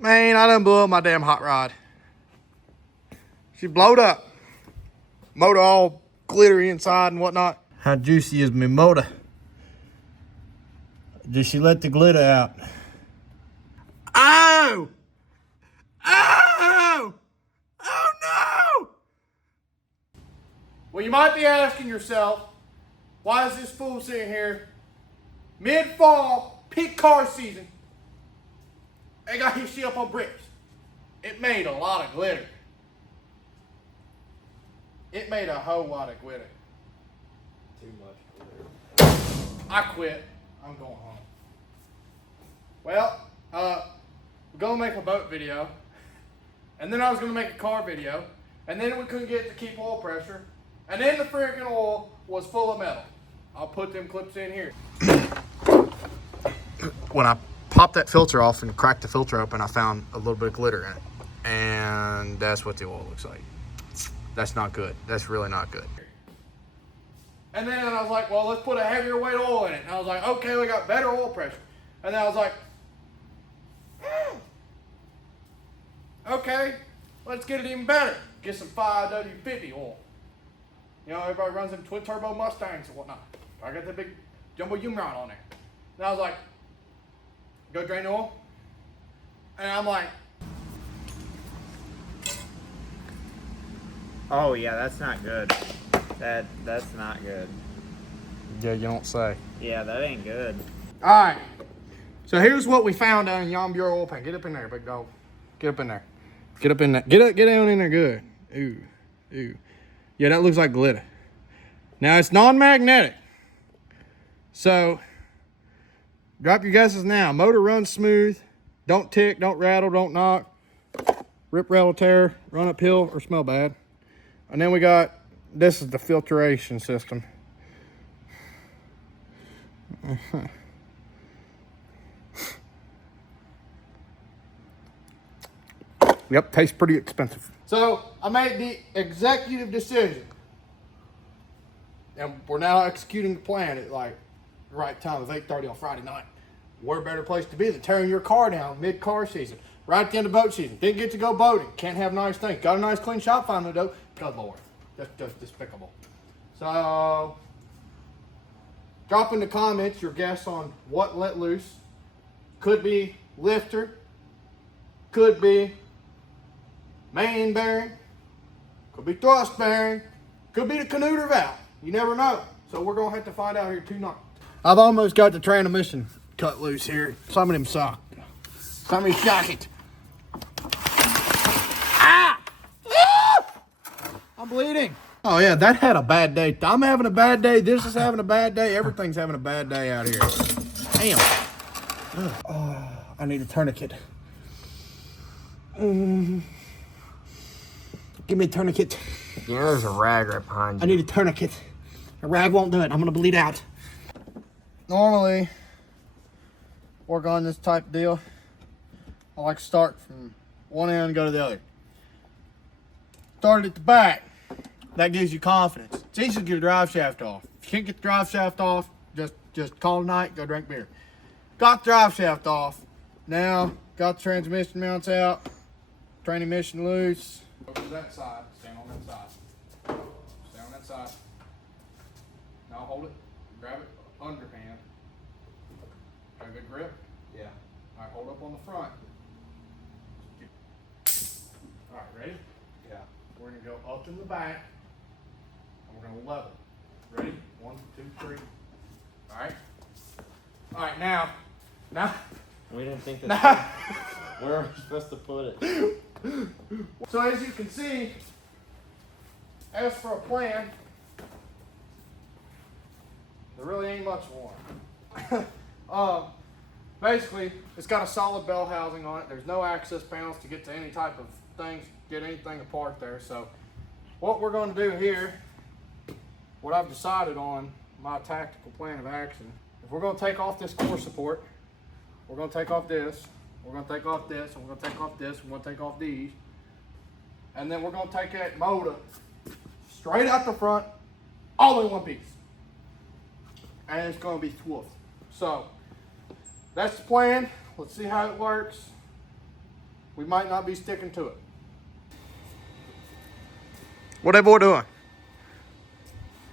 Man, I done blew up my damn hot rod. She blowed up. Motor all glittery inside and whatnot. How juicy is my motor? Did she let the glitter out? Oh! Oh! Oh no! Well, you might be asking yourself, why is this fool sitting here mid-fall, peak car season, and got his shit up on bricks? It made a lot of glitter. It made a whole lot of glitter. Too much glitter. I quit. I'm going home. Well, we're gonna make a boat video, and then I was gonna make a car video, and then we couldn't get to keep oil pressure, and then the freaking oil was full of metal. I'll put them clips in here. When I popped that filter off and cracked the filter open, I found a little bit of glitter in it, and that's what the oil looks like. That's not good. That's really not good. And then I was like, well, let's put a heavier weight oil in it. And I was like, okay, we got better oil pressure. And then I was like, okay, let's get it even better. Get some 5W50 oil. You know, everybody runs them twin turbo Mustangs and whatnot. I got the big jumbo Umron on there. And I was like, go drain the oil. And I'm like, Oh yeah, that's not good. That's not good. yeah, you don't say. Yeah, that ain't good. All right. So here's what we found down in Yon Bureau oil paint. Get up in there, big dog. Get up in there. Get up in there. Get down in there good. Ooh, ooh. Yeah, that looks like glitter. Now it's non-magnetic. So drop your guesses now. Motor runs smooth. Don't tick, don't rattle, don't knock. Rip, rattle, tear, run uphill, or smell bad. And then we got, this is the filtration system. Yep, tastes pretty expensive. So I made the executive decision. And we're now executing the plan at like the right time of 8:30 on Friday night. What a better place to be than tearing your car down mid-car season. Right at the end of boat season. Didn't get to go boating. Can't have nice things. Got a nice clean shop finally though. Good Lord. That's just despicable. So, drop in the comments your guess on what let loose. Could be lifter. Could be main bearing. Could be thrust bearing. Could be the canoe valve. You never know. So we're going to have to find out here tonight. I've almost got the transmission cut loose here. Some of them suck. Some of them shock it. Ah! I'm bleeding. Oh yeah, that had a bad day. I'm having a bad day. This is having a bad day. Everything's having a bad day out here. Damn. Oh, I need a tourniquet. Give me a tourniquet. You know there's a rag right behind you. I need a tourniquet. A rag won't do it. I'm gonna bleed out. Normally, work on this type of deal. I like to start from one end and go to the other. Start at the back. That gives you confidence. It's easy to get a drive shaft off. If you can't get the drive shaft off, just call it a night, go drink beer. Got the drive shaft off. Now, got the transmission mounts out. Transmission loose. Over to that side. Stand on that side. Stand on that side. Now hold it. Grab it underhand. Got a good grip? Yeah. All right, hold up on the front. All right, ready? Yeah. We're gonna go up in the back, and we're gonna level. Ready? 1, 2, 3. All right. All right, now. We didn't think Now. that. Where are we supposed to put it? So as you can see, as for a plan, there really ain't much more. Basically, it's got a solid bell housing on it. There's no access panels to get to any type of things, get anything apart there. So what we're going to do here, what I've decided on, my tactical plan of action, if we're going to take off this core support, we're going to take off this, we're going to take off this, and we're going to take off this, we're going to take off these, and then we're going to take that motor straight out the front, all in one piece. And it's going to be swooped. So that's the plan. Let's see how it works. we might not be sticking to it. What that boy doing?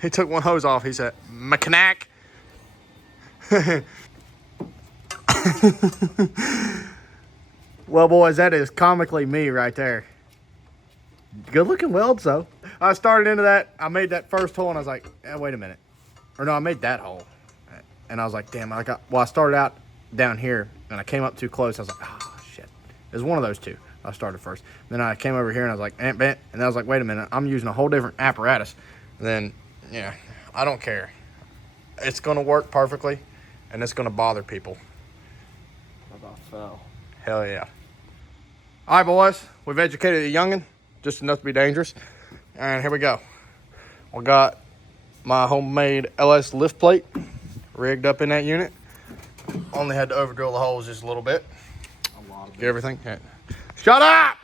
He took one hose off. He said, mechanic. Well, boys, that is comically me right there. Good looking welds, though. I started into that. I made that first hole, and I was like, wait a minute. Or no, I made that hole. And I was like, damn, I started out down here, and I came up too close. I was like, oh, shit. It was one of those two. I started first. Then I came over here, and I was like, bent. And I was like, wait a minute. I'm using a whole different apparatus. And then, yeah, I don't care. It's going to work perfectly, and it's going to bother people. How about fell? Hell yeah. All right, boys. We've educated a youngin', just enough to be dangerous. And here we go. We got my homemade LS lift plate rigged up in that unit. Only had to over drill the holes just a little bit. Get everything. Okay. Shut up!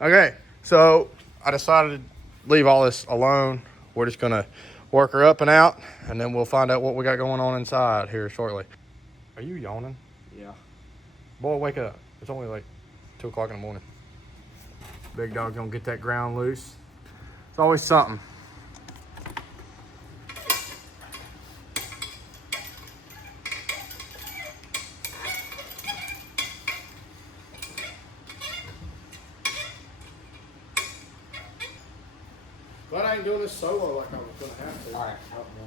Okay, so I decided to leave all this alone. We're just gonna work her up and out, and then we'll find out what we got going on inside here shortly. Are you yawning? Yeah. Boy, wake up. It's only like 2 o'clock in the morning. Big dog gonna get that ground loose. It's always something. Glad I ain't doing this solo like I was gonna have to. All right, help me.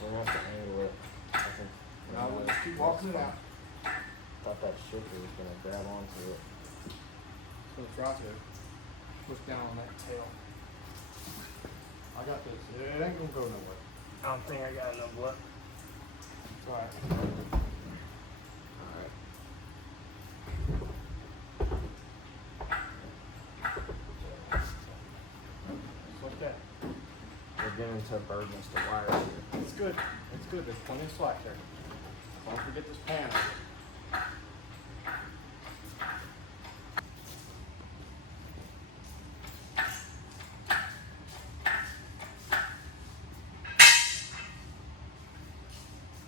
We're gonna have to angle it. I think. Now we'll just keep walking it out. Thought that shifter was gonna grab onto it. So try to push down on that tail. I got this. It ain't gonna go nowhere. I don't think I got enough left. It's alright. Alright. Like that. We're getting into burdens to wire here. It's good. It's good. There's plenty of slack there. Don't forget this pan.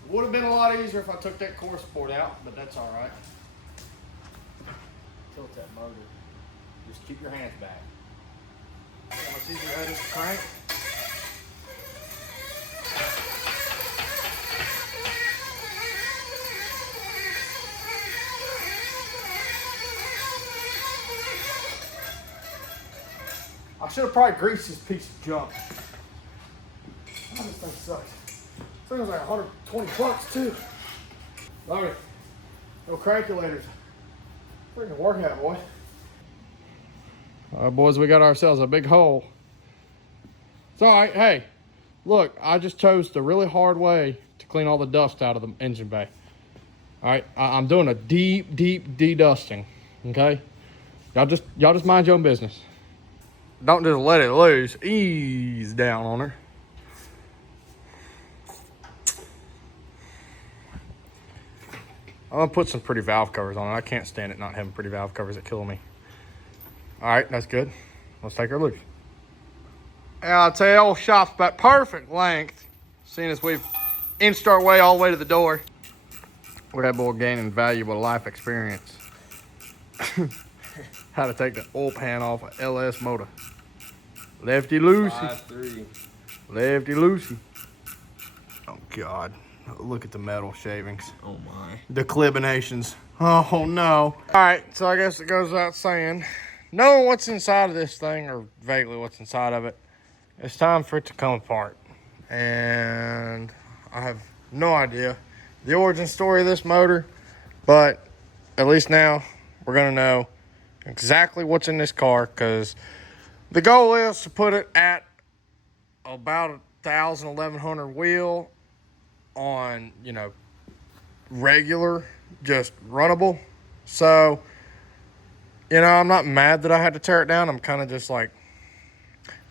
Would have been a lot easier if I took that core support out, but that's all right. Tilt that motor. Just keep your hands back. How much easier that is to crank? I should have probably greased this piece of junk. Oh, this thing sucks. This thing was like 120 bucks too. Alright, no calculators. Freaking workout, boy. Alright, boys, we got ourselves a big hole. It's alright. Hey, look, I just chose the really hard way to clean all the dust out of the engine bay. Alright, I'm doing a deep de-dusting. Okay? Y'all just mind your own business. Don't just let it loose. Ease down on her. I'm gonna put some pretty valve covers on it. I can't stand it not having pretty valve covers. It kills me. All right, that's good. Let's take her loose. And I'll tell you, old shop's about perfect length, seeing as we've inched our way all the way to the door. We're that boy gaining valuable life experience. How to take the oil pan off an LS motor. Lefty loosey. 5-3. Lefty loosey. Oh God. Look at the metal shavings. Oh my. The clibinations. Oh no. Alright, so I guess it goes without saying, knowing what's inside of this thing, or vaguely what's inside of it, it's time for it to come apart. And I have no idea the origin story of this motor, but at least now we're gonna know exactly what's in this car, because the goal is to put it at about 1,000, 1,100 wheel on, you know, regular, just runnable. So, you know, I'm not mad that I had to tear it down. I'm kind of just like,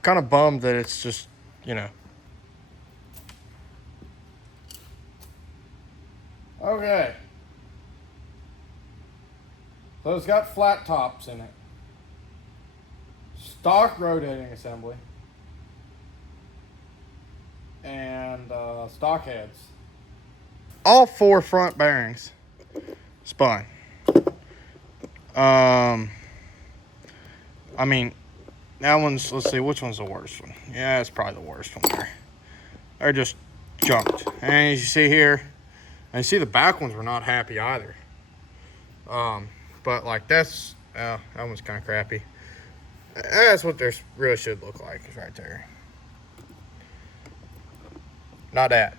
kind of bummed that it's just, you know. Okay. So it's got flat tops in it. Stock rotating assembly. And stock heads. All 4 front bearings spun. I mean, that one's, let's see, which one's the worst one? Yeah, it's probably the worst one there. They're just junked. And as you see here, and you see the back ones were not happy either. But like that one's kind of crappy. That's what this really should look like, is right there. Not that.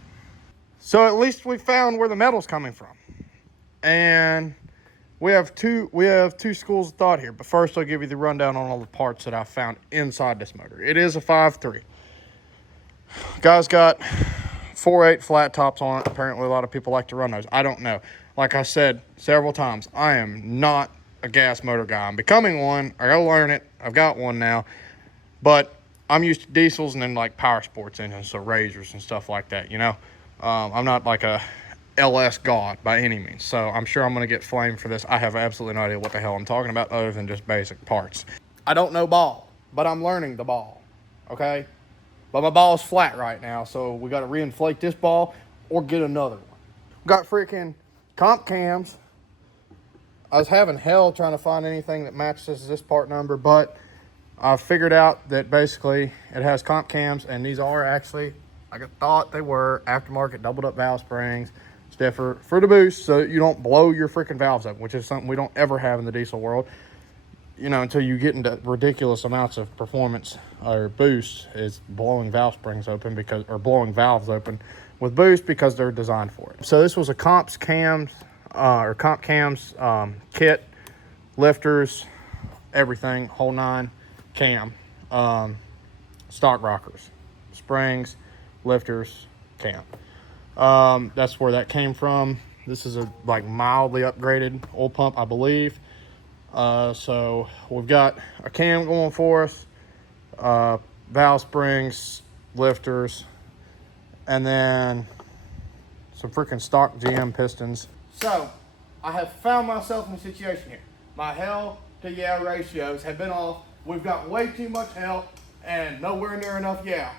So at least we found where the metal's coming from. And we have two schools of thought here. But first I'll give you the rundown on all the parts that I found inside this motor. It is a 5.3. Guys got 4.8 flat tops on it. Apparently a lot of people like to run those. I don't know. Like I said several times, I am not a gas motor guy. I'm becoming one. I gotta learn it. I've got one now. But I'm used to diesels and then like power sports engines, so Razors and stuff like that, you know. I'm not like a LS god by any means, so I'm sure I'm going to get flamed for this. I have absolutely no idea what the hell I'm talking about other than just basic parts. I don't know ball, but I'm learning the ball, okay? But my ball's flat right now, so we got to reinflate this ball or get another one. We got freaking comp cams. I was having hell trying to find anything that matches this part number, but I figured out that basically it has comp cams, and these are actually, like I thought they were, aftermarket doubled up valve springs. Stiffer for the boost so that you don't blow your freaking valves up, which is something we don't ever have in the diesel world, you know, until you get into ridiculous amounts of performance or boost, is blowing valve springs open or blowing valves open with boost because they're designed for it. So this was a comp cams kit, lifters, everything, whole nine, cam, stock rockers, springs, lifters, cam. That's where that came from. This is a like mildly upgraded oil pump, I believe. So we've got a cam going for us, valve springs, lifters, and then some freaking stock GM pistons. So I have found myself in a situation here. My hell to yeah ratios have been off. We've got way too much hell and nowhere near enough yeah.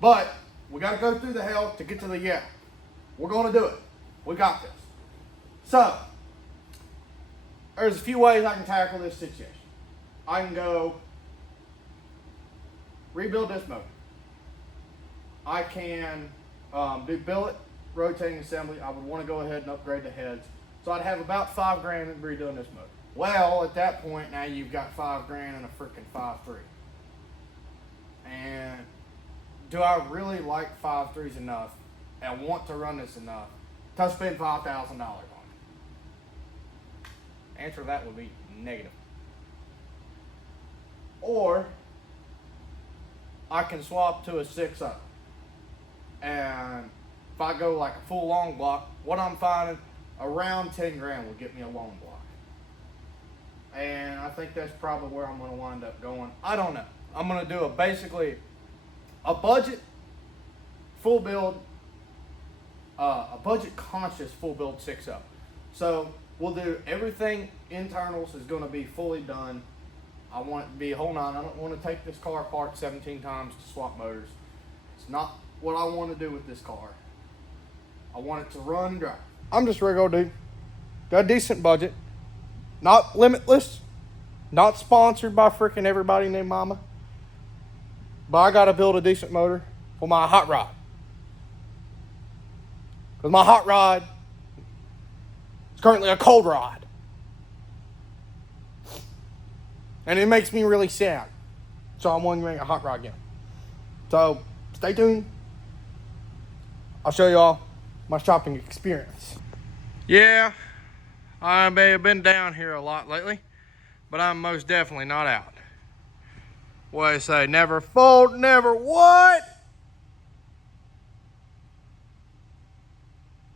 But we got to go through the hell to get to the yeah. We're going to do it. We got this. So, there's a few ways I can tackle this situation. I can go rebuild this motor. I can do billet, rotating assembly. I would want to go ahead and upgrade the heads. So I'd have about $5 grand in redoing this motor. Well, at that point, now you've got $5 grand and a freaking 5.3. And do I really like 5.3s enough and want to run this enough to spend $5,000 on it? Answer to that would be negative. Or I can swap to a 6.0. And if I go like a full long block, what I'm finding, around 10 grand will get me a long block. And I think that's probably where I'm going to wind up going. I don't know. I'm going to do basically a budget full build, a budget conscious full build 6.0. So we'll do everything internals is going to be fully done. I want it to be whole nine. I don't want to take this car apart 17 times to swap motors. It's not what I want to do with this car. I want it to run and drive. I'm just a regular dude. Got a decent budget. Not limitless. Not sponsored by freaking everybody named Mama. But I got to build a decent motor for my hot rod. Because my hot rod is currently a cold rod. And it makes me really sad. So I'm wanting to make a hot rod again. So stay tuned. I'll show y'all my shopping experience. Yeah, I may have been down here a lot lately, but I'm most definitely not out. What do I say? Never fold, never what?